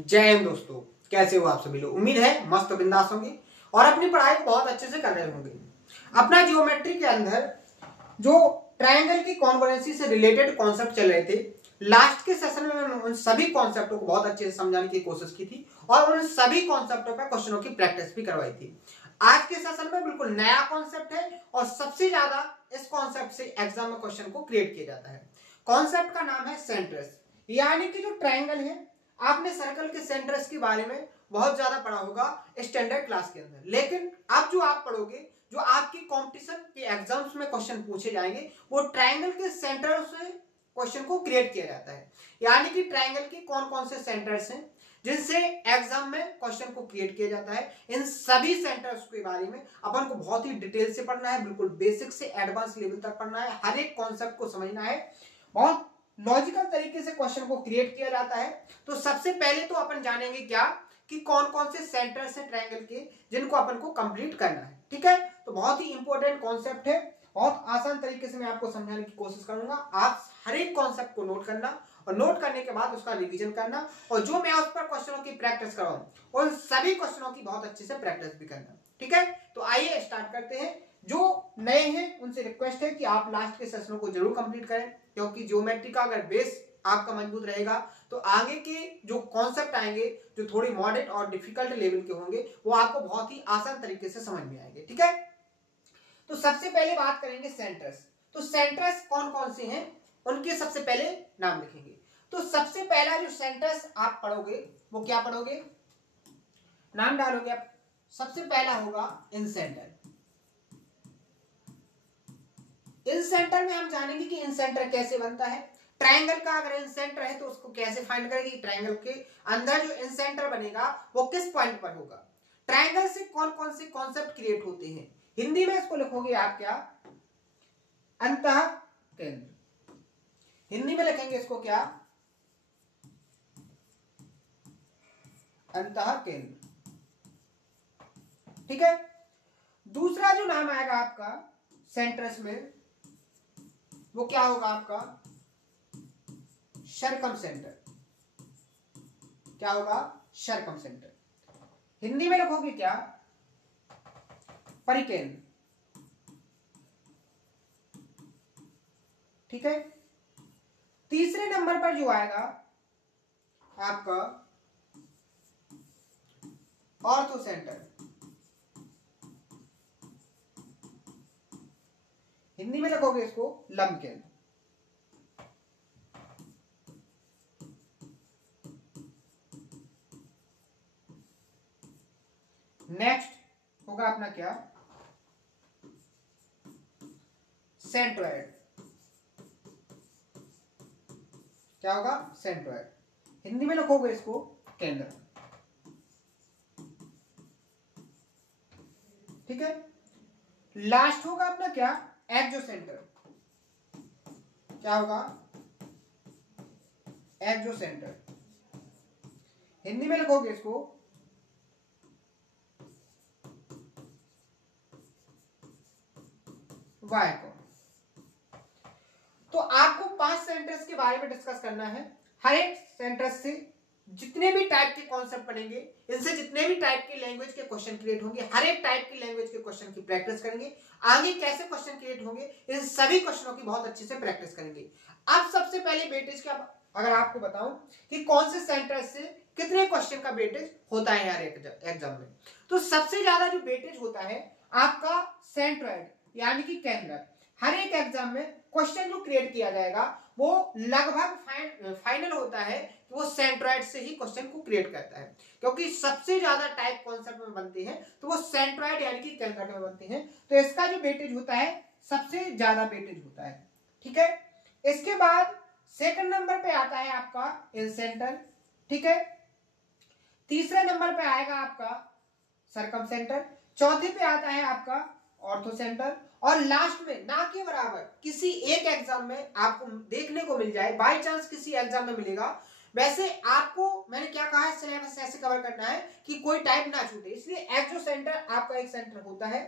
जय हिंद दोस्तों, कैसे हो आप सभी लोग। उम्मीद है मस्त बिंदास होंगे और अपनी पढ़ाई को बहुत अच्छे से कर रहे होंगे। अपना जियोमेट्री के अंदर जो ट्रायंगल की कॉन्ग्रुएंसी से रिलेटेड कॉन्सेप्ट चल रहे थे, लास्ट के सेशन में मैंने उन सभी कॉन्सेप्टों को बहुत अच्छे से समझाने की कोशिश की थी और उन सभी कॉन्सेप्टों पर क्वेश्चनों की प्रैक्टिस भी करवाई थी। आज के सेशन में बिल्कुल नया कॉन्सेप्ट है और सबसे ज्यादा इस कॉन्सेप्ट से एग्जाम में क्वेश्चन को क्रिएट किया जाता है। कॉन्सेप्ट का नाम है सेंट्रस, यानी कि जो ट्रायंगल है, आपने सर्कल के सेंटर्स के बारे में बहुत ज्यादा पढ़ा होगा स्टैंडर्ड क्लास के अंदर, लेकिन अब जो आप पढ़ोगे, जो आपकी कंपटीशन के एग्जाम्स में क्वेश्चन पूछे जाएंगे, वो ट्रायंगल के सेंटर से क्वेश्चन को क्रिएट किया जाता है। यानी कि ट्रायंगल के कौन कौन से सेंटर्स हैं जिनसे एग्जाम में क्वेश्चन को क्रिएट किया जाता है, इन सभी सेंटर्स के बारे में अपन को बहुत ही डिटेल से पढ़ना है। बिल्कुल बेसिक से एडवांस लेवल तक पढ़ना है, हर एक कॉन्सेप्ट को समझना है। बहुत लॉजिकल तरीके से क्वेश्चन को क्रिएट किया जाता है। तो सबसे पहले तो अपन जानेंगे क्या कि कौन कौन से सेंटर्स हैं ट्रायंगल के जिनको अपन को कंप्लीट करना है। ठीक है, तो बहुत ही इंपॉर्टेंट कॉन्सेप्ट है, बहुत आसान तरीके से मैं आपको समझाने की कोशिश करूंगा। आप हर एक कॉन्सेप्ट को नोट करना और नोट करने के बाद उसका रिवीजन करना, और जो मैं उस पर क्वेश्चनों की प्रैक्टिस कराऊं उन सभी क्वेश्चनों की बहुत अच्छे से प्रैक्टिस भी करना। ठीक है, तो आइए स्टार्ट करते हैं। जो नए हैं उनसे रिक्वेस्ट है कि आप लास्ट के सेशनों को जरूर कंप्लीट करें, क्योंकि ज्योमेट्री का अगर बेस आपका मजबूत रहेगा तो आगे के जो कॉन्सेप्ट आएंगे, जो थोड़ी मॉडरेट और डिफिकल्ट लेवल के होंगे, वो आपको बहुत ही आसान तरीके से समझ में आएंगे। ठीक है, तो सबसे पहले बात करेंगे सेंटर्स। तो सेंटर्स कौन कौन से हैं उनके सबसे पहले नाम लिखेंगे। तो सबसे पहला जो सेंटर्स आप पढ़ोगे वो क्या पढ़ोगे, नाम डालोगे आप। सबसे पहला होगा इन सेंटर। इन सेंटर में हम जानेंगे कि इन सेंटर कैसे बनता है। ट्रायंगल का अगर इन सेंटर है तो उसको कैसे फाइंड करेंगे, ट्रायंगल के अंदर जो इन सेंटर बनेगा वो किस पॉइंट पर होगा। ट्रायंगल से कौन कौन से कॉन्सेप्ट क्रिएट होते हैं। हिंदी में इसको लिखोगे आप क्या, अंतः केंद्र। हिंदी में लिखेंगे इसको क्या, अंतः केंद्र। ठीक है, दूसरा जो नाम आएगा आपका सेंटर्स में वो क्या होगा आपका, सर्कम सेंटर। क्या होगा, सर्कम सेंटर। हिंदी में लिखोगे क्या, परिकेंद्र। ठीक है, तीसरे नंबर पर जो आएगा आपका ऑर्थो सेंटर। हिंदी में लिखोगे इसको लंब केंद्र। नेक्स्ट होगा अपना क्या, सेंट्रोइड। क्या होगा, सेंट्रोइड। हिंदी में लिखोगे इसको केंद्र। ठीक है, लास्ट होगा अपना क्या, एक्सो सेंटर। क्या होगा, एक्सो सेंटर। हिंदी में लिखोगे इसको वाई को। तो आपको 5 सेंटर्स के बारे में डिस्कस करना है। हर एक सेंटर्स से जितने भी टाइप के कॉन्सेप्ट पढ़ेंगे, इनसे जितने भी टाइप की लैंग्वेज के क्वेश्चन क्रिएट होंगे, हर एक टाइप की लैंग्वेज के क्वेश्चन की प्रैक्टिस करेंगे। आगे कैसे क्वेश्चन क्रिएट होंगे, इन सभी क्वेश्चनों की बहुत अच्छे से प्रैक्टिस करेंगे। अब सबसे पहले वेटेज का अगर आपको बताऊं कि कौन से सेंटर से कितने क्वेश्चन का वेटेज होता है हर एक एग्जाम में, तो सबसे ज्यादा जो वेटेज होता है आपका सेंट्रोइड यानी कि केंद्र। हर एक एग्जाम में क्वेश्चन जो क्रिएट किया जाएगा वो लगभग फाइनल होता है कि वो सेंट्रोइड से ही क्वेश्चन को क्रिएट करता है, क्योंकि सबसे ज्यादा टाइप कॉन्सेप्ट में बनते हैं तो वो सेंट्रोइड यानी कि केंद्र में बनते हैं। तो इसका जो वेटेज होता है सबसे ज्यादा वेटेज होता है। ठीक है, इसके बाद सेकंड नंबर पे आता है आपका इन सेंटर। ठीक है, तीसरे नंबर पे आएगा आपका सर्कम सेंटर, चौथे पे आता है आपका ऑर्थो सेंटर, और लास्ट में ना के बराबर किसी एक एग्जाम में आपको देखने को मिल जाए, बाय चांस किसी एग्जाम में मिलेगा। वैसे आपको मैंने क्या कहा है, सिलेबस ऐसे कवर करना है कि कोई टाइप ना छूटे, इसलिए एक्सो सेंटर आपका एक सेंटर होता है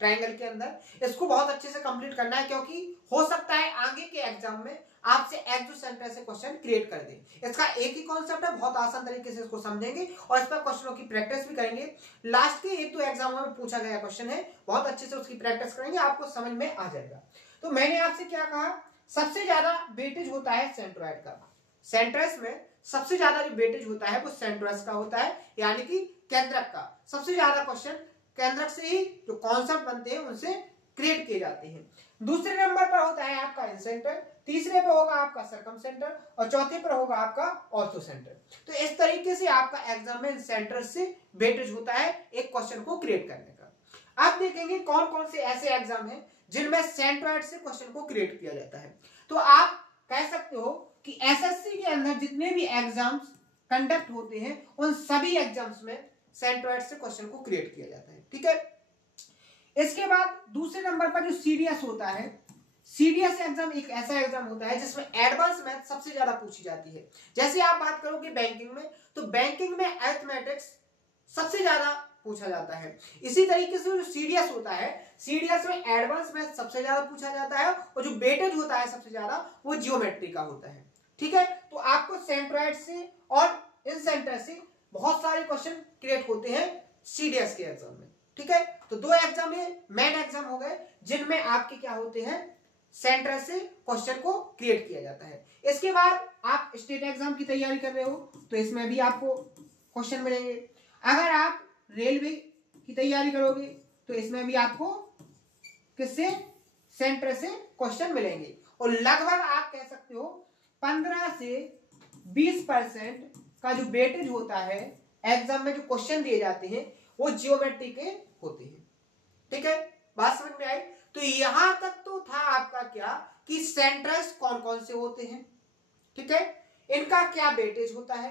ट्रायंगल के अंदर। इसको बहुत अच्छे से कंप्लीट करना है, क्योंकि हो सकता है आगे के एग्जाम में आपसे एक्सोसेंटर से क्वेश्चन क्रिएट कर दे। इसका एक ही कॉन्सेप्ट है, बहुत आसान तरीके से इसको समझेंगे और इस पर क्वेश्चनों की प्रैक्टिस भी करेंगे। लास्ट के 1-2 एग्जामों में पूछा गया क्वेश्चन है, बहुत अच्छे से उसकी प्रैक्टिस करेंगे, आपको समझ में आ जाएगा। तो मैंने आपसे क्या कहा, सबसे ज्यादा वेटेज होता है सेंट्रोइड का। सेंट्रस में सबसे ज्यादा जो वेटेज होता है वो सेंट्रस का होता है, यानी कि केंद्रक का। सबसे ज्यादा क्वेश्चन केंद्रक से ही जो कॉन्सेप्ट बनते हैं उनसे क्रिएट किए जाते हैं। दूसरे नंबर पर होता है आपका इंसेंटर, तीसरे पर होगा आपका सर्कम सेंटर और चौथे पर होगा आपका ऑर्थो सेंटर। तो इस तरीके से आपका एग्जाम में सेंटर से वेटेज होता है एक क्वेश्चन को क्रिएट करने का। अब देखेंगे कौन कौन से ऐसे एग्जाम हैं जिनमें सेंट्रोइड से क्वेश्चन को क्रिएट किया जाता है। तो आप कह सकते हो कि एसएससी के अंदर जितने भी एग्जाम्स कंडक्ट होते हैं उन सभी एग्जाम्स में सेंट्रोइड से क्वेश्चन को क्रिएट किया जाता है, ठीक है। इसके बाद दूसरे नंबर पर जो सीडीएस होता है, सीडीएस एग्जाम एक ऐसा एग्जाम होता है जिसमें एडवांस मैथ सबसे ज्यादा पूछी जाती है। जैसे आप बात करोगे बैंकिंग में, तो बैंकिंग में अरिथमेटिक्स सबसे ज्यादा पूछा जाता है। इसी तरीके से जो सीडीएस होता है, सीडीएस में एडवांस मैथ सबसे ज्यादा पूछा जाता है और जो वेटेज होता है सबसे ज्यादा वो जियोमेट्री का होता है, ठीक है। तो आपको सेंट्रोइड से और इंसेंटर से बहुत सारे क्वेश्चन क्रिएट होते हैं सीडीएस के एग्जाम में, ठीक है। तो 2 एग्जाम ये मेन एग्जाम हो गए जिनमें आपके क्या होते हैं, सेंटर से क्वेश्चन को क्रिएट किया जाता है। इसके बाद आप स्टेट एग्जाम की तैयारी कर रहे हो तो इसमें भी आपको क्वेश्चन मिलेंगे। अगर आप रेलवे की तैयारी करोगे तो इसमें भी आपको किससे, सेंटर से क्वेश्चन मिलेंगे। और लगभग आप कह सकते हो 15 से 20% का जो वेटेज होता है एग्जाम में, जो क्वेश्चन दिए जाते हैं वो जियोमेट्री के होते हैं, ठीक है। बात समझ में आई। तो यहां तक तो था आपका क्या कि सेंटर्स कौन कौन से होते हैं, ठीक है, इनका क्या वेटेज होता है,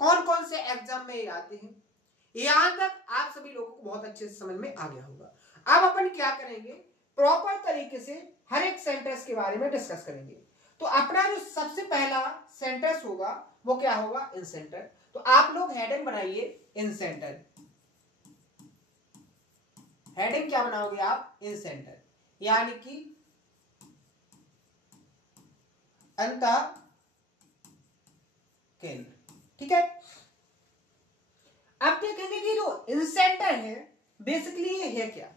कौन कौन से एग्जाम में ये आते हैं। यहां तक आप सभी लोगों को बहुत अच्छे से समझ में आ गया होगा। अब अपन क्या करेंगे, प्रॉपर तरीके से हर एक सेंटर्स के बारे में डिस्कस करेंगे। तो अपना जो सबसे पहला सेंटर्स होगा वो क्या होगा, इन सेंटर। तो आप लोग हेडिंग बनाइए इन सेंटर। हेडिंग क्या बनाओगे आप, इन सेंटर, यानी कि अंतः केंद्र, ठीक है। अब देखेंगे कि जो इन सेंटर है बेसिकली ये है क्या,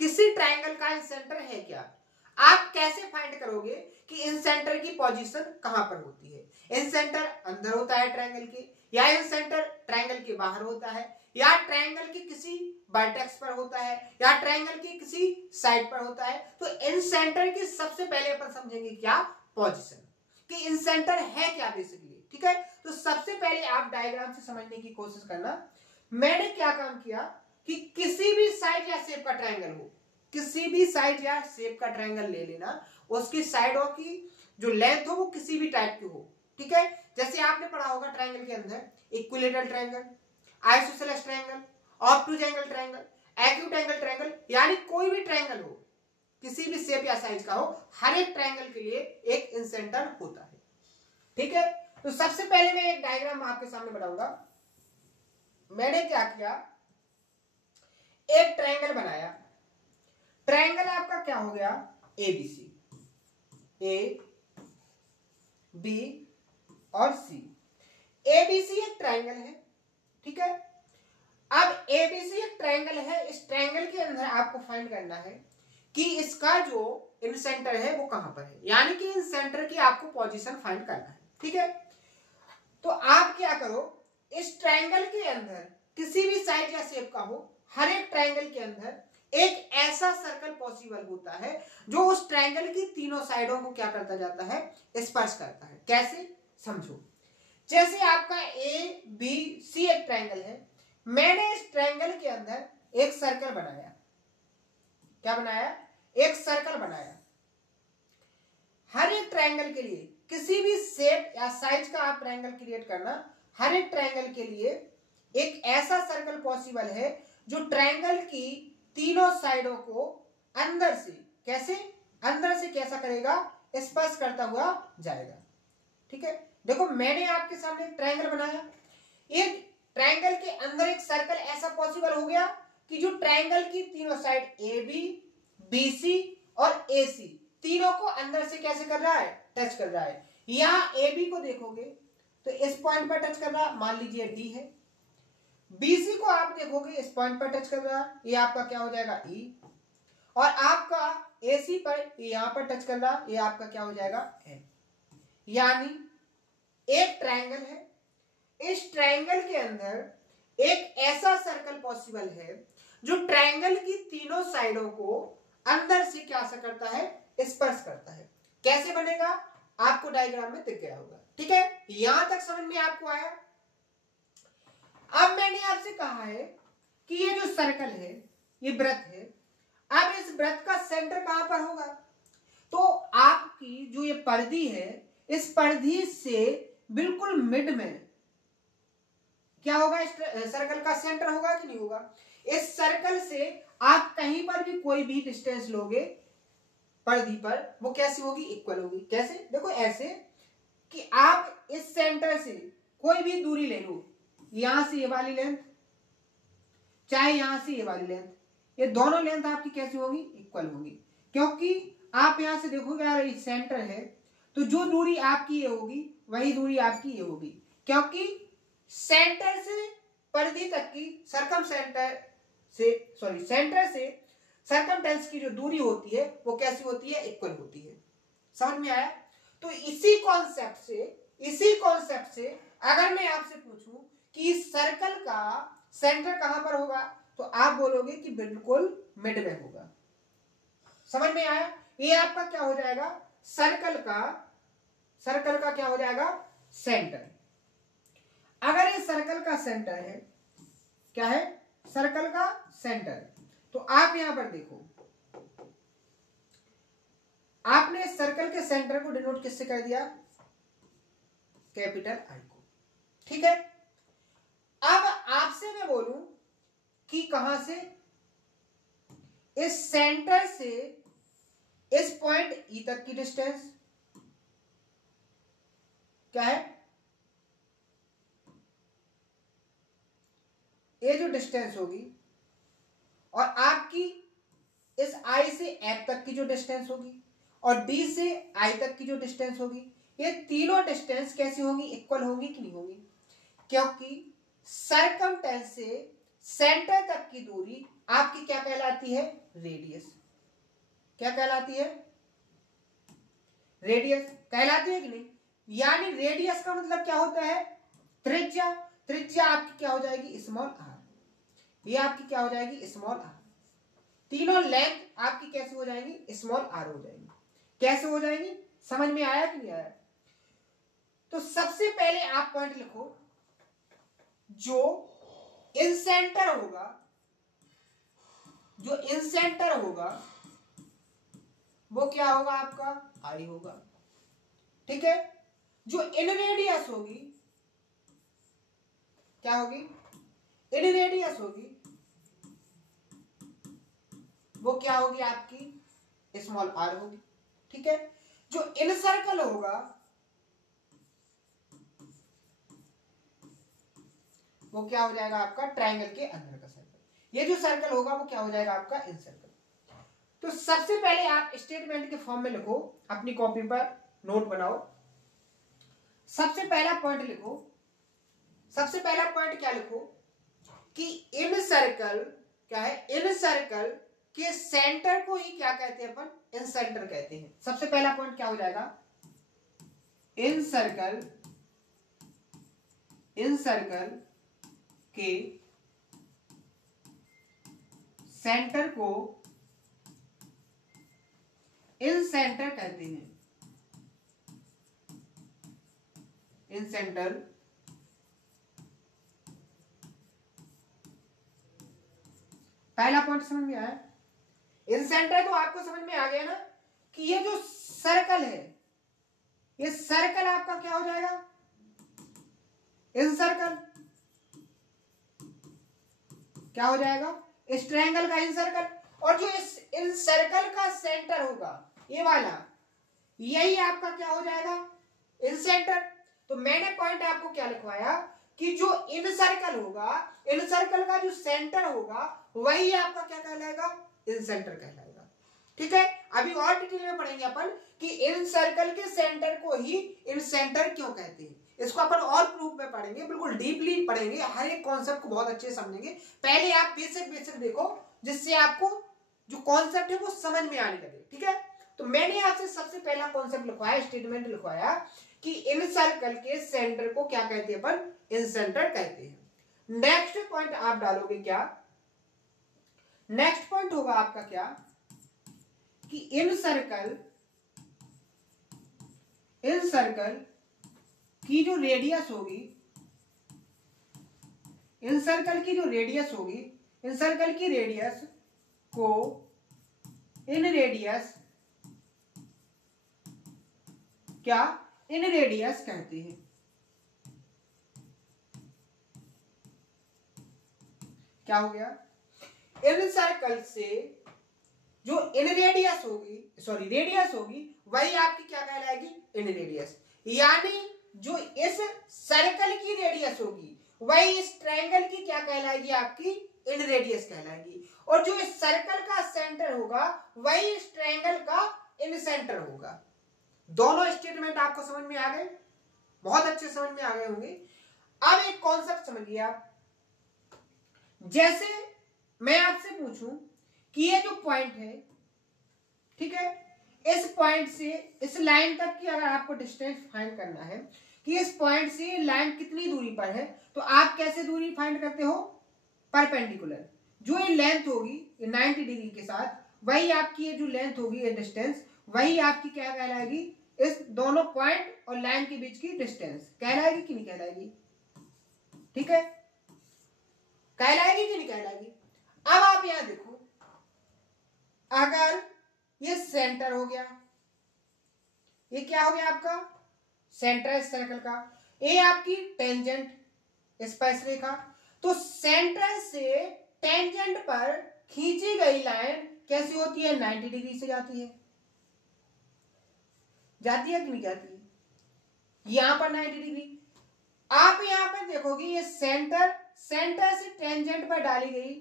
किसी ट्रायंगल का इन सेंटर है क्या। आप कैसे फाइंड करोगे कि इन सेंटर की पोजीशन कहां पर होती है। इन सेंटर अंदर होता है ट्रायंगल के, या इन सेंटर ट्रायंगल के बाहर होता है, या ट्रायंगल की किसी वर्टेक्स पर होता है, या ट्रायंगल की किसी साइड पर होता है। तो इन सेंटर की सबसे पहले अपन समझेंगे क्या, पोजीशन, कि इन सेंटर है क्या बेसिकली, ठीक है। तो सबसे पहले आप डायग्राम से समझने की कोशिश करना। मैंने क्या काम किया कि किसी भी साइड या शेप का ट्रायंगल हो, किसी भी साइड या शेप का ट्रायंगल ले लेना, उसकी साइडों की जो लेंथ हो वो किसी भी टाइप की हो, ठीक है। जैसे आपने पढ़ा होगा ट्रायंगल के अंदर equilateral triangle, isosceles triangle, obtuse angle triangle, acute angle triangle, यानी कोई भी ट्रायंगल हो, किसी भी शेप या साइज का हो, हर एक ट्रायंगल के लिए एक इंसेंटर होता है, ठीक है। तो सबसे पहले मैं एक डायग्राम आपके सामने बनाऊंगा। मैंने क्या किया, एक ट्रायंगल बनाया। ट्रायंगल आपका क्या हो गया, एबीसी, ए बी और सी। एबीसी एक ट्रायंगल है, ठीक है। अब एबीसी एक ट्रायंगल है, इस ट्रायंगल के अंदर आपको फाइंड करना है कि इसका जो इन सेंटर है वो कहां पर है, यानी कि इन सेंटर की आपको पोजीशन फाइंड करना है, ठीक है। तो आप क्या करो, इस ट्रायंगल के अंदर किसी भी साइड या शेप का हो, हर एक ट्रायंगल के अंदर एक ऐसा सर्कल पॉसिबल होता है जो उस ट्रायंगल की तीनों साइडों को क्या करता जाता है, स्पर्श करता है। कैसे, समझो। जैसे आपका ए बी सी एक ट्रायंगल है, मैंने इस ट्रायंगल के अंदर एक सर्कल बनाया। क्या बनाया, एक सर्कल बनाया। हर एक ट्रायंगल के लिए किसी भी शेप या साइज का आप ट्रायंगल क्रिएट करना, हर एक ट्रायंगल के लिए एक ऐसा सर्कल पॉसिबल है जो ट्रायंगल की तीनों साइडों को अंदर से कैसे, अंदर से कैसा करेगा, स्पर्श करता हुआ जाएगा, ठीक है। देखो मैंने आपके सामने एक ट्रायंगल बनाया, एक ट्रायंगल के अंदर एक सर्कल ऐसा पॉसिबल हो गया कि जो ट्रायंगल की तीनों side A B, B C और ए सी तीनों को अंदर से कैसे कर रहा है, टच कर रहा है। यहां ए बी को देखोगे तो इस पॉइंट पर टच कर रहा, मान लीजिए डी है। बीसी को आप देखोगे इस पॉइंट पर टच कर रहा, ये आपका क्या हो जाएगा ई। और आपका एसी पर यहां पर टच कर रहा, ये आपका क्या हो जाएगा एन। यानी एक ट्रायंगल है, इस ट्रायंगल के अंदर एक ऐसा सर्कल पॉसिबल है जो ट्रायंगल की तीनों साइडों को अंदर से क्या सा करता है, स्पर्श करता है। कैसे बनेगा आपको डायग्राम में दिख गया होगा। ठीक है, यहां तक समझ में आपको आया। अब मैंने आपसे कहा है कि ये जो सर्कल है, ये वृत्त है, अब इस वृत्त का सेंटर कहां पर होगा, तो आपकी जो ये परिधि है, इस परिधि से बिल्कुल मिड में क्या होगा, इस सर्कल का सेंटर होगा कि नहीं होगा। इस सर्कल से आप कहीं पर भी कोई भी डिस्टेंस लोगे परिधि पर, वो कैसी होगी, इक्वल होगी। कैसे, देखो ऐसे कि आप इस सेंटर से कोई भी दूरी ले लो, यहां से ये वाली लेंथ, चाहे यहां से ये वाली लेंथ, ये दोनों लेंथ आपकी कैसी होगी, इक्वल होगी। क्योंकि आप यहां से देखोगे यार ये सेंटर है, तो जो दूरी आपकी ये होगी वही दूरी आपकी ये होगी। क्योंकि सेंटर से परिधि तक की सेंटर से सर्कमटेंस की जो दूरी होती है वो कैसी होती है, इक्वल होती है। समझ में आया। तो इसी कॉन्सेप्ट से अगर मैं आपसे पूछूं कि सर्कल का सेंटर कहां पर होगा, तो आप बोलोगे कि बिल्कुल मिड में होगा। समझ में आया। ये आपका क्या हो जाएगा, सर्कल का क्या हो जाएगा, सेंटर। अगर ये सर्कल का सेंटर है, क्या है, सर्कल का सेंटर, तो आप यहां पर देखो, आपने सर्कल के सेंटर को डिनोट किससे कर दिया, कैपिटल आई को। ठीक है, अब आपसे मैं बोलूं कि कहां से, इस सेंटर से इस पॉइंट ई तक की डिस्टेंस क्या है, ये जो डिस्टेंस होगी, और आपकी इस आई से एफ तक की जो डिस्टेंस होगी, और डी से आई तक की जो डिस्टेंस होगी, ये तीनों डिस्टेंस कैसी होगी, इक्वल होगी कि नहीं होगी। क्योंकि सर्कमटेंस से सेंटर तक की दूरी आपकी क्या कहलाती है, रेडियस। क्या कहलाती है, रेडियस कहलाती है कि नहीं। यानी रेडियस का मतलब क्या होता है, त्रिज्या। त्रिज्या आपकी क्या हो जाएगी, स्मॉल आर। ये आपकी क्या हो जाएगी, स्मॉल आर। तीनों लेंथ आपकी कैसे हो जाएंगी, स्मॉल आर हो जाएंगी। कैसे हो जाएंगी, समझ में आया कि नहीं आया। तो सबसे पहले आप पॉइंट लिखो, जो इंसेंटर होगा वो क्या होगा, आपका आई होगा। ठीक है, जो इन रेडियस होगी क्या होगी, इन रेडियस होगी, वो क्या होगी, आपकी स्मॉल आर होगी। ठीक है, जो इन सर्कल होगा वो क्या हो जाएगा, आपका ट्रायंगल के अंदर का सर्कल। ये जो सर्कल होगा वो क्या हो जाएगा, आपका इन सर्कल। तो सबसे पहले आप स्टेटमेंट के फॉर्म में लिखो, अपनी कॉपी पर नोट बनाओ। सबसे पहला पॉइंट लिखो, सबसे पहला पॉइंट क्या लिखो कि इन सर्कल क्या है, इन सर्कल के सेंटर को ही क्या कहते हैं अपन, इन सेंटर कहते हैं। सबसे पहला पॉइंट क्या हो जाएगा, इन सर्कल के सेंटर को इन सेंटर कहते हैं। इन सेंटर पहला पॉइंट समझ में आया। इन सेंटर तो आपको समझ में आ गया ना कि ये जो सर्कल है, ये सर्कल आपका क्या हो जाएगा, इन सर्कल क्या हो जाएगा, इस ट्रायंगल का इन सर्कल। और जो इस इन सर्कल का सेंटर होगा ये वाला, यही आपका क्या हो जाएगा, इन सेंटर। तो मैंने पॉइंट आपको क्या लिखवाया कि जो इन सर्कल होगा, इन सर्कल का जो सेंटर होगा वही आपका क्या कहलाएगा, इन सेंटर कहलाएगा। ठीक है, अभी और डिटेल में पढ़ेंगे अपन कि इन सर्कल के सेंटर को ही इन सेंटर क्यों कहते हैं, इसको अपन और प्रूफ में पढ़ेंगे, बिल्कुल डीपली पढ़ेंगे, हर एक कॉन्सेप्ट को बहुत अच्छे से समझेंगे। पहले आप बेसिक देखो जिससे आपको जो कॉन्सेप्ट है वो समझ में आने लगे। ठीक है, तो मैंने आपसे सबसे पहला कॉन्सेप्ट लिखवाया, स्टेटमेंट लिखवाया कि इन सर्कल के सेंटर को क्या कहते हैं अपन, इन सेंटर कहते हैं। नेक्स्ट पॉइंट आप डालोगे क्या, नेक्स्ट पॉइंट होगा आपका क्या कि इन सर्कल की जो रेडियस होगी, इन सर्कल की जो रेडियस होगी, इन सर्कल की रेडियस को इन रेडियस क्या, इन रेडियस कहते हैं। क्या हो गया, इन सर्कल से जो इन रेडियस होगी, सॉरी रेडियस होगी, वही आपकी क्या कहलाएगी, इन रेडियस। यानी जो इस सर्कल की रेडियस होगी वही इस ट्रायंगल की क्या कहलाएगी, आपकी इन रेडियस कहलाएगी। और जो इस सर्कल का सेंटर होगा वही इस ट्रायंगल का इन सेंटर होगा। दोनों स्टेटमेंट आपको समझ में आ गए, बहुत अच्छे समझ में आ गए होंगे। अब एक कॉन्सेप्ट समझिए आप, जैसे मैं आपसे पूछूं कि ये जो पॉइंट है, ठीक है, इस पॉइंट से इस लाइन तक की अगर आपको डिस्टेंस फाइंड करना है कि इस पॉइंट से लाइन कितनी दूरी पर है, तो आप कैसे दूरी फाइंड करते हो, परपेंडिकुलर। जो ये लेंथ होगी ये 90 डिग्री के साथ, वही आपकी ये जो लेंथ होगी, ये डिस्टेंस, वही आपकी क्या कहलाएगी, इस दोनों पॉइंट और लाइन के बीच की डिस्टेंस कहलाएगी कि नहीं कहलाएगी। ठीक है, कहलाएगी कि नहीं कहलाएगी। अब आप यहां देखो, अगर ये सेंटर हो गया, ये क्या हो गया आपका सेंटर इस सर्कल का, ये आपकी टेंजेंट स्पर्शरेखा, तो सेंटर से टेंजेंट पर खींची गई लाइन कैसी होती है, 90 डिग्री से जाती है, जाती है कि नहीं जाती है, यहां पर 90 डिग्री। आप यहां पर देखोगे ये सेंटर से टेंजेंट पर डाली गई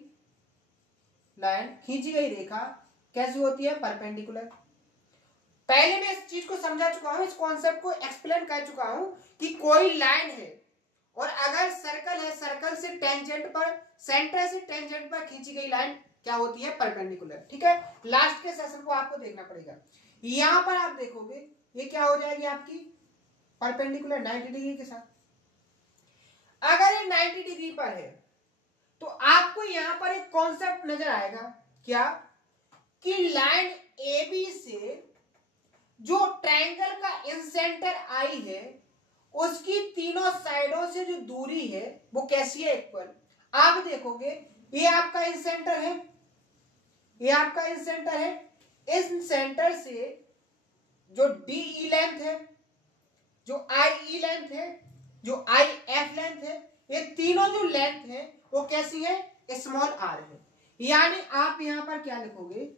लाइन, खींची गई रेखा कैसी होती है, परपेंडिकुलर। पहले मैं इस चीज को समझा चुका हूं, इस कॉन्सेप्ट को एक्सप्लेन कर चुका हूं कि कोई लाइन है और अगर सर्कल है, सर्कल से टेंजेंट पर, सेंटर से टेंजेंट पर खींची गई लाइन क्या होती है, परपेंडिकुलर। ठीक है, लास्ट के सेशन को आपको देखना पड़ेगा। यहां पर आप देखोगे ये क्या हो जाएगी आपकी परपेंडिकुलर 90 डिग्री के साथ। अगर ये 90 डिग्री पर है तो आपको यहां पर एक कॉन्सेप्ट नजर आएगा, क्या कि लाइन ए बी से जो ट्रायंगल का इंसेंटर आई है उसकी तीनों साइडों से जो दूरी है वो कैसी है, इक्वल। आप देखोगे ये आपका इंसेंटर है, ये आपका इंसेंटर है, इस सेंटर से जो डी ई लेंथ है, जो आई ई लेंथ है, जो आई एफ लेंथ है, ये तीनों जो लेंथ है वो कैसी है, स्मॉल आर है। यानी आप यहां पर क्या लिखोगे,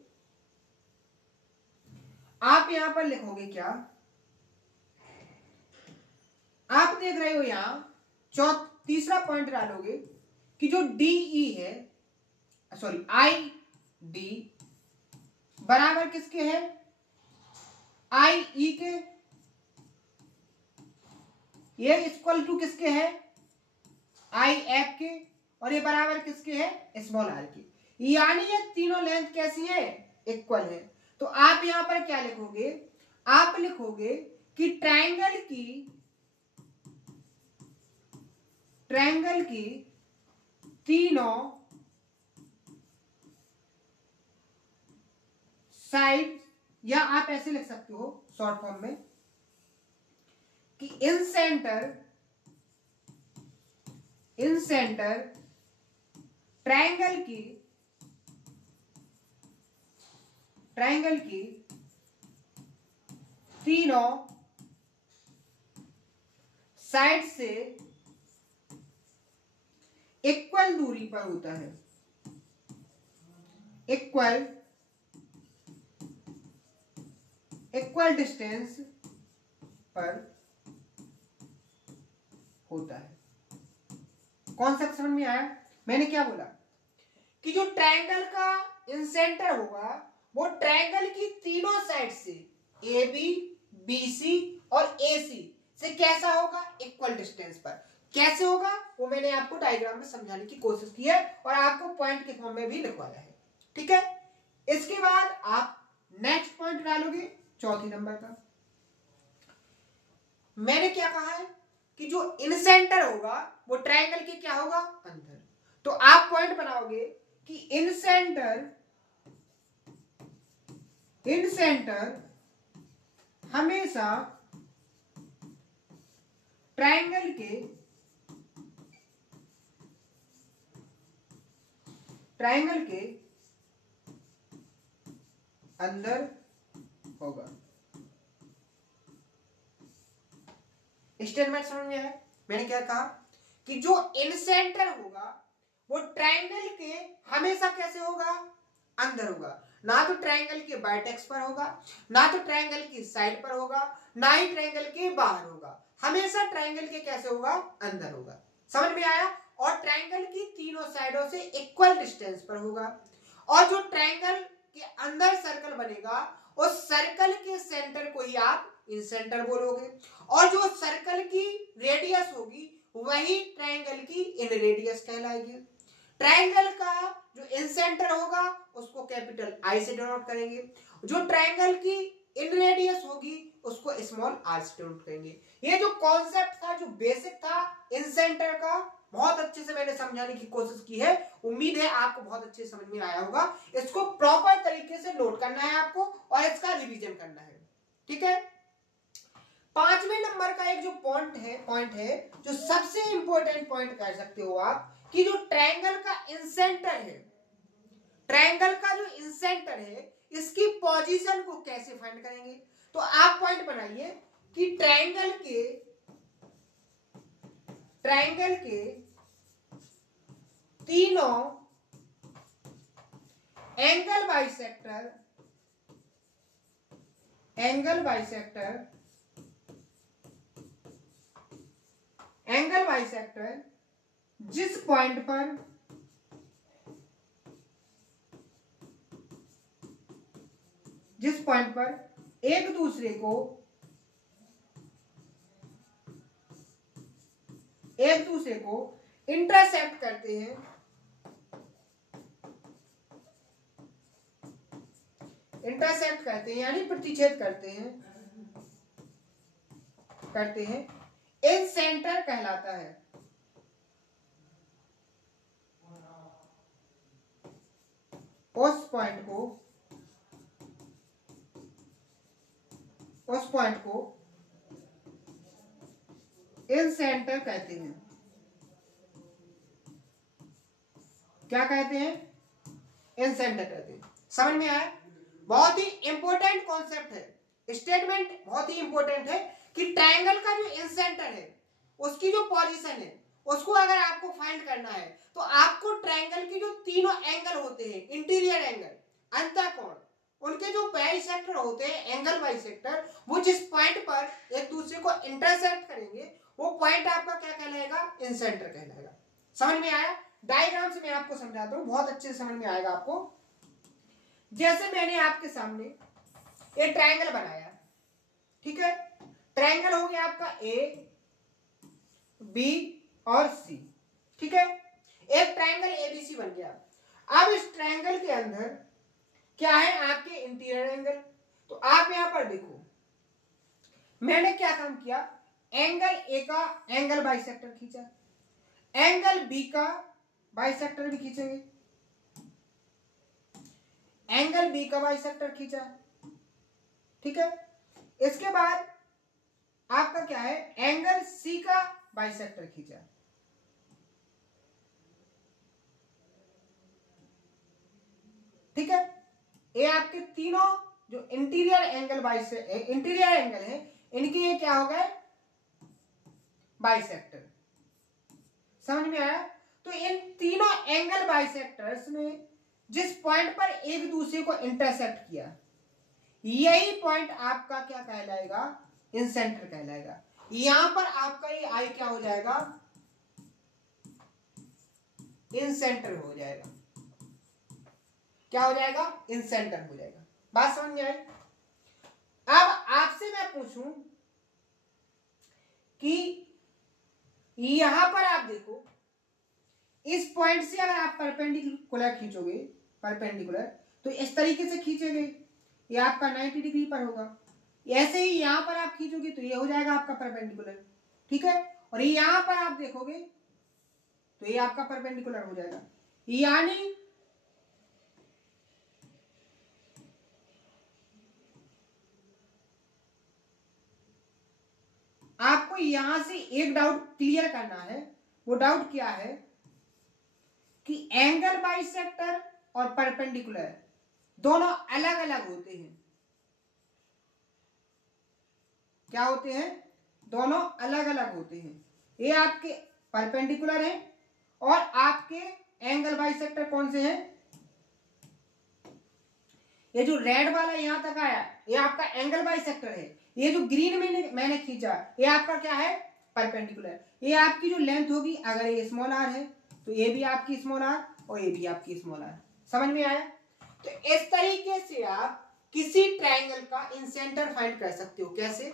आप यहां पर लिखोगे क्या, आप देख रहे हो यहां तीसरा पॉइंट डालोगे कि जो डीई है, सॉरी आई डी बराबर किसके है, आई ई के, ये इक्वल टू किसके है, आई एफ के, और ये बराबर किसके है, स्मॉल आर के। यानी ये तीनों लेंथ कैसी है, इक्वल है। तो आप यहां पर क्या लिखोगे, आप लिखोगे कि ट्रायंगल की तीनों साइड, या आप ऐसे लिख सकते हो शॉर्ट फॉर्म में कि इन सेंटर ट्रायंगल की तीनों साइड से इक्वल दूरी पर होता है, इक्वल डिस्टेंस पर होता है। कॉन्सेप्ट समझ में आया। मैंने क्या बोला कि जो ट्रायंगल का इंसेंटर होगा वो ट्रायंगल की तीनों साइड से ए बी, बी सी और ए सी से कैसा होगा, इक्वल डिस्टेंस पर। कैसे होगा वो मैंने आपको डायग्राम में समझाने की कोशिश की है और आपको पॉइंट के फॉर्म में भी लिखवाया है। ठीक है, इसके बाद आप नेक्स्ट पॉइंट डालोगे चौथी नंबर का। मैंने क्या कहा है कि जो इन सेंटर होगा वो ट्रायंगल के क्या होगा, अंदर। तो आप पॉइंट बनाओगे कि इन सेंटर हमेशा ट्रायंगल के अंदर होगा। स्टेटमेंट समझ में आया? मैंने क्या कहा कि जो इन सेंटर होगा वो ट्रायंगल के हमेशा कैसे होगा, अंदर होगा। ना तो ट्रायंगल के वर्टेक्स पर होगा, ना तो ट्रायंगल की साइड पर होगा, ना ही ट्रायंगल के बाहर होगा। हमेशा ट्रायंगल के कैसे होगा, अंदर होगा। समझ में आया? और ट्रायंगल की तीनों साइडों से इक्वल डिस्टेंस पर होगा। और जो ट्रायंगल के अंदर सर्कल बनेगा उस सर्कल के सेंटर को ही आप इन सेंटर बोलोगे। और जो सर्कल की रेडियस होगी वही ट्रायंगल की इन रेडियस कहलाएगी। ट्रायंगल का जो इन सेंटर होगा उसको कैपिटल आई से डिनोट करेंगे, जो ट्रायंगल की इन रेडियस होगी उसको स्मॉल आर से डिनोट करेंगे। ये जो कॉन्सेप्ट था, जो बेसिक था इन सेंटर का, बहुत अच्छे से मैंने समझाने की कोशिश की है। उम्मीद है आपको बहुत अच्छे से समझ में आया होगा। इसको प्रॉपर तरीके से नोट करना है आपको और इसका रिवीजन करना है। ठीक है, पांचवें नंबर का एक जो पॉइंट है जो सबसे इंपॉर्टेंट पॉइंट कह सकते हो आप, कि जो ट्रायंगल का इंसेंटर है, ट्रायंगल का जो इंसेंटर है इसकी पोजीशन को कैसे फाइंड करेंगे। तो आप पॉइंट बनाइए कि ट्रायंगल के तीनों एंगल बाइसेक्टर जिस पॉइंट पर एक दूसरे को इंटरसेक्ट करते हैं, यानी प्रतिच्छेद करते हैं, इन सेंटर कहलाता है। उस पॉइंट को इन सेंटर कहते हैं। क्या कहते हैं, इन सेंटर कहते हैं। समझ में आया? बहुत ही इंपॉर्टेंट कॉन्सेप्ट है, स्टेटमेंट बहुत ही इंपॉर्टेंट है कि ट्रायंगल का जो इन सेंटर है उसकी जो पोजीशन है उसको अगर आपको फाइंड करना है तो आपको ट्रायंगल के जो तीनों एंगल होते हैं, इंटीरियर एंगल, अंतःकोण, उनके जो बाइसेक्टर होते हैं, एंगल बाइसेक्टर, वो जिस पॉइंट पर एक दूसरे को इंटरसेक्ट करेंगे वो पॉइंट आपका क्या कहलाएगा, इन सेंटर कहलाएगा। समझ में आया? डायग्राम से मैं आपको समझाता हूं, बहुत अच्छे से समझ में आएगा आपको। जैसे मैंने आपके सामने एक ट्रायंगल बनाया, ठीक है, ट्रायंगल हो गया आपका ए बी और सी। ठीक है, एक ट्रायंगल एबीसी बन गया। अब इस ट्रायंगल के अंदर क्या है, आपके इंटीरियर एंगल। तो आप यहां पर देखो मैंने क्या काम किया, एंगल ए का एंगल बाइसेक्टर खींचा, एंगल बी का बाइसेक्टर भी खींचेंगे, एंगल बी का बाइसेक्टर खींचा। ठीक है, इसके बाद आपका क्या है, एंगल सी का बाइसेक्टर खींचा। ठीक है, ये आपके तीनों जो इंटीरियर एंगल है इनके ये क्या हो गए, बाइसेक्टर। समझ में आया? तो इन तीनों एंगल बाइसेक्टर्स ने जिस पॉइंट पर एक दूसरे को इंटरसेक्ट किया यही पॉइंट आपका क्या कहलाएगा, इन सेंटर कहलाएगा। यहां पर आपका ये आई क्या हो जाएगा, इन सेंटर हो जाएगा। क्या हो जाएगा, इन सेंटर हो जाएगा। बात समझ में आई। अब आपसे मैं पूछूं कि यहां पर आप देखो, इस पॉइंट से अगर आप परपेंडिकुलर खींचोगे, परपेंडिकुलर, तो इस तरीके से खींचेंगे, ये आपका 90 डिग्री पर होगा। ऐसे ही यहां पर आप खींचोगे तो ये हो जाएगा आपका परपेंडिकुलर, ठीक है। और यहां पर आप देखोगे तो ये आपका परपेंडिकुलर हो जाएगा। यानी आपको यहां से एक डाउट क्लियर करना है। वो डाउट क्या है कि एंगल बाइसेक्टर और परपेंडिकुलर दोनों अलग अलग होते हैं। क्या होते हैं, दोनों अलग अलग होते हैं। ये आपके परपेंडिकुलर हैं और आपके एंगल बाइसेक्टर कौन से हैं, ये जो रेड वाला यहां तक आया ये आपका एंगल बाइसेक्टर है। ये जो ग्रीन में मैंने खींचा ये आपका क्या है, परपेंडिकुलर। ये आपकी जो लेंथ होगी, अगर ये स्मॉल आर है तो ये भी आपकी स्मॉल आर और ये भी आपकी स्मॉल आर। समझ में आया। तो इस तरीके से आप किसी ट्राइंगल का इंसेंटर फाइंड कर सकते हो। कैसे,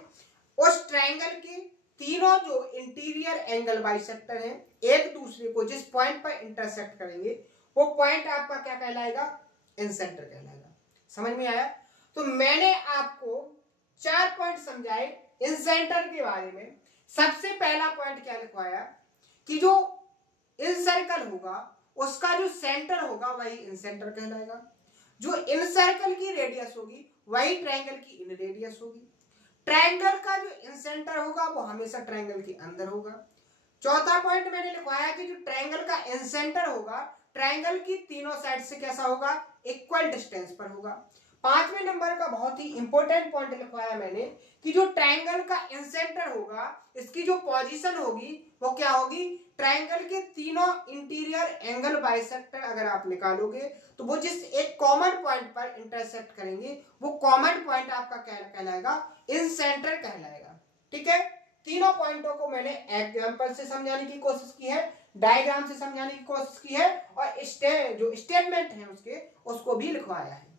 उस ट्राइंगल के तीनों जो इंटीरियर एंगल बाइसेक्टर हैं एक दूसरे को जिस पॉइंट पर इंटरसेक्ट करेंगे वो पॉइंट आपका क्या कहलाएगा, इंसेंटर कहलाएगा। समझ में आया। तो मैंने आपको 4 पॉइंट समझाए इंसेंटर के बारे में। सबसे पहला पॉइंट क्या लिखवाया कि जो इनसर्कल होगा उसका जो सेंटर होगा वही इंसेंटर कहलाएगा। जो इनसर्कल की रेडियस होगी वही ट्रायंगल की इन रेडियस होगी। ट्रायंगल का जो इंसेंटर होगा वो हमेशा ट्रायंगल के अंदर होगा। चौथा पॉइंट मैंने लिखवाया कि जो ट्रायंगल का इंसेंटर होगा ट्रायंगल की तीनों साइड से कैसा होगा, इक्वल डिस्टेंस पर होगा। 5वें नंबर का बहुत ही इंपॉर्टेंट पॉइंट लिखवाया मैंने कि जो ट्रायंगल का इंसेंटर होगा इसकी जो पोजीशन होगी वो क्या होगी, ट्रायंगल के तीनों इंटीरियर एंगल बाइसेक्टर अगर आप निकालोगे तो वो जिस एक कॉमन पॉइंट पर इंटरसेक्ट करेंगे वो कॉमन पॉइंट आपका क्या कहलाएगा, इंसेंटर कहलाएगा। ठीक है। तीनों पॉइंटों को मैंने एग्जांपल से समझाने की कोशिश की है, डायग्राम से समझाने की कोशिश की है और जो स्टेटमेंट है उसके उसको भी लिखवाया है।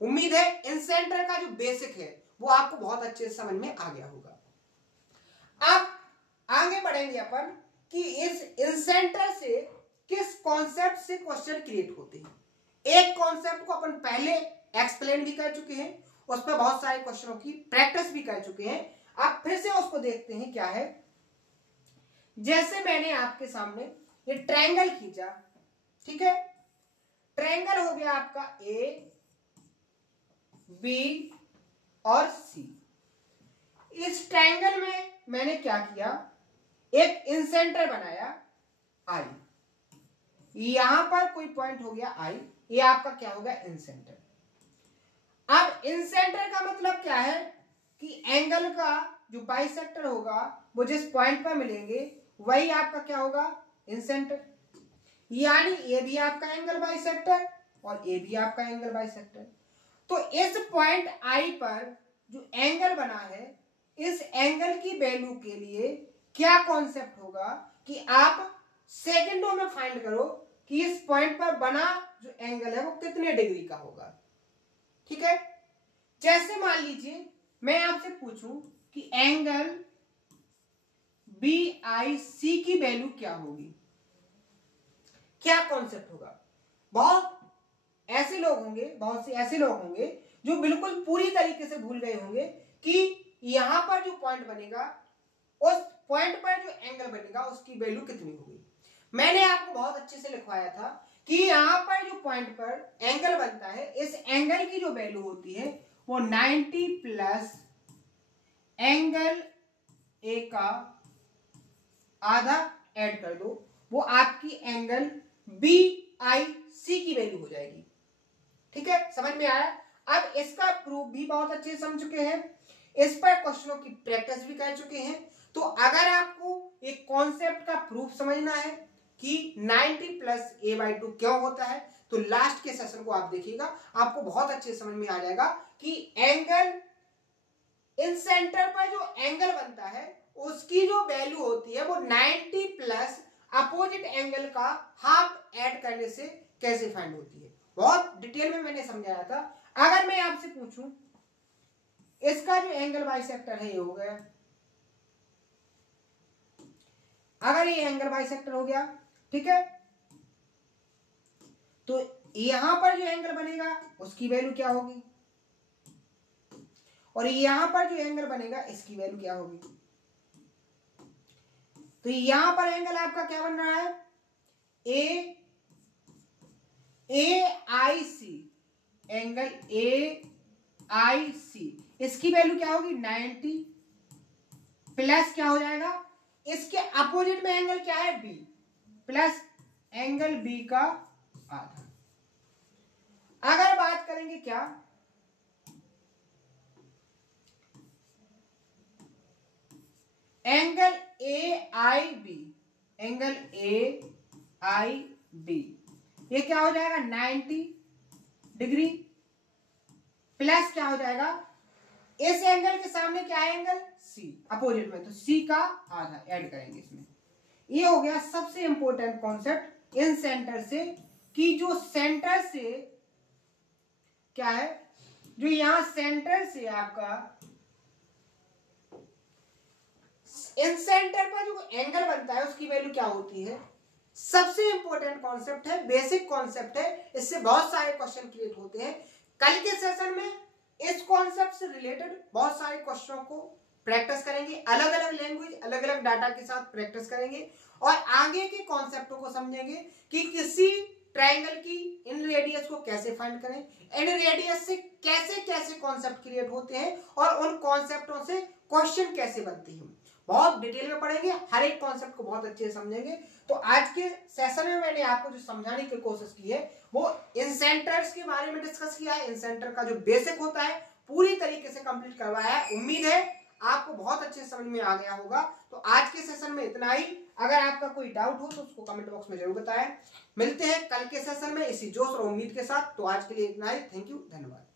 उम्मीद है इंसेंटर का जो बेसिक है वो आपको बहुत अच्छे से समझ में आ गया होगा। अब आगे बढ़ेंगे अपन कि इस इंसेंटर से किस कॉन्सेप्ट से क्वेश्चन क्रिएट होते हैं। एक कॉन्सेप्ट को अपन पहले एक्सप्लेन भी कर चुके हैं, उस पर बहुत सारे क्वेश्चनों की प्रैक्टिस भी कर चुके हैं। आप फिर से उसको देखते हैं क्या है। जैसे मैंने आपके सामने ये ट्रायंगल खींचा, ठीक है, ट्रायंगल हो गया आपका ए बी और सी। इस ट्रायंगल में मैंने क्या किया, एक इंसेंटर बनाया आई। यहां पर कोई पॉइंट हो गया आई, ये आपका क्या होगा, इंसेंटर। अब इंसेंटर का मतलब क्या है कि एंगल का जो बाइसेक्टर होगा वो जिस पॉइंट पर मिलेंगे वही आपका क्या होगा, इंसेंटर। यानी ये भी आपका एंगल बाइसेक्टर और ये भी आपका एंगल बाइसेक्टर। तो इस पॉइंट आई पर जो एंगल बना है इस एंगल की वैल्यू के लिए क्या कॉन्सेप्ट होगा कि आप सेकंडों में फाइंड करो कि इस पॉइंट पर बना जो एंगल है वो कितने डिग्री का होगा। ठीक है। जैसे मान लीजिए मैं आपसे पूछूं कि एंगल बी आई सी की वैल्यू क्या होगी, क्या कॉन्सेप्ट होगा। बहुत ऐसे लोग होंगे, बहुत से ऐसे लोग होंगे जो बिल्कुल पूरी तरीके से भूल गए होंगे कि यहां पर जो पॉइंट बनेगा उस पॉइंट पर जो एंगल बनेगा उसकी वैल्यू कितनी होगी। मैंने आपको बहुत अच्छे से लिखवाया था कि यहां पर जो पॉइंट पर एंगल बनता है इस एंगल की जो वैल्यू होती है वो 90 प्लस एंगल ए का आधा ऐड कर दो, वो आपकी एंगल बी आई सी की वैल्यू हो जाएगी। ठीक है, समझ में आया। अब इसका प्रूफ भी बहुत अच्छे से समझ चुके हैं, इस पर क्वेश्चनों की प्रैक्टिस भी कर चुके हैं। तो अगर आपको एक कॉन्सेप्ट का प्रूफ समझना है कि 90 प्लस a/2 क्यों होता है तो लास्ट के सेशन को आप देखिएगा, आपको बहुत अच्छे समझ में आ जाएगा कि एंगल इन सेंटर पर जो एंगल बनता है उसकी जो वैल्यू होती है वो 90 प्लस अपोजिट एंगल का हाफ ऐड करने से कैसे फाइंड होती है। बहुत डिटेल में मैंने समझाया था। अगर मैं आपसे पूछूं इसका जो एंगल बाइसेक्टर है ये हो गया, अगर ये एंगल बाइसेक्टर हो गया, ठीक है, तो यहां पर जो एंगल बनेगा उसकी वैल्यू क्या होगी, और यहां पर जो एंगल बनेगा इसकी वैल्यू क्या होगी। तो यहां पर एंगल आपका क्या बन रहा है, AIC, एंगल AIC, इसकी वैल्यू क्या होगी 90, प्लस क्या हो जाएगा, इसके अपोजिट में एंगल क्या है B, प्लस एंगल B का आधा। अगर बात करेंगे क्या, एंगल AIB, एंगल AIB ये क्या हो जाएगा 90 डिग्री, प्लस क्या हो जाएगा, इस एंगल के सामने क्या है एंगल C अपोजिट में, तो C का आधा ऐड करेंगे इसमें। ये हो गया सबसे इंपॉर्टेंट कॉन्सेप्ट इन सेंटर से, कि जो सेंटर से क्या है, जो यहां सेंटर से आपका इन सेंटर पर जो एंगल बनता है उसकी वैल्यू क्या होती है। सबसे इंपॉर्टेंट कॉन्सेप्ट है, बेसिक कॉन्सेप्ट है, इससे बहुत सारे क्वेश्चन क्रिएट होते हैं। कल के सेशन में इस कॉन्सेप्ट से रिलेटेड बहुत सारे क्वेश्चनों को प्रैक्टिस करेंगे, अलग अलग लैंग्वेज अलग अलग डाटा के साथ प्रैक्टिस करेंगे, और आगे के कॉन्सेप्टों को समझेंगे कि किसी ट्रायंगल की इन रेडियस को कैसे फाइंड करें, इन रेडियस से कैसे कैसे कॉन्सेप्ट क्रिएट होते हैं, और उन कॉन्सेप्टों से क्वेश्चन कैसे बनते हैं, बहुत डिटेल में पढ़ेंगे, हर एक कॉन्सेप्ट को बहुत अच्छे से समझेंगे। तो आज के सेशन में मैंने आपको जो समझाने की कोशिश की है वो इंसेंटर्स के बारे में डिस्कस किया है, इंसेंटर का जो बेसिक होता है पूरी तरीके से कंप्लीट करवाया है। उम्मीद है आपको बहुत अच्छे समझ में आ गया होगा। तो आज के सेशन में इतना ही, अगर आपका कोई डाउट हो तो उसको कमेंट बॉक्स में जरूर बताएं। मिलते हैं कल के सेशन में इसी जोश और उम्मीद के साथ। तो आज के लिए इतना ही, थैंक यू, धन्यवाद।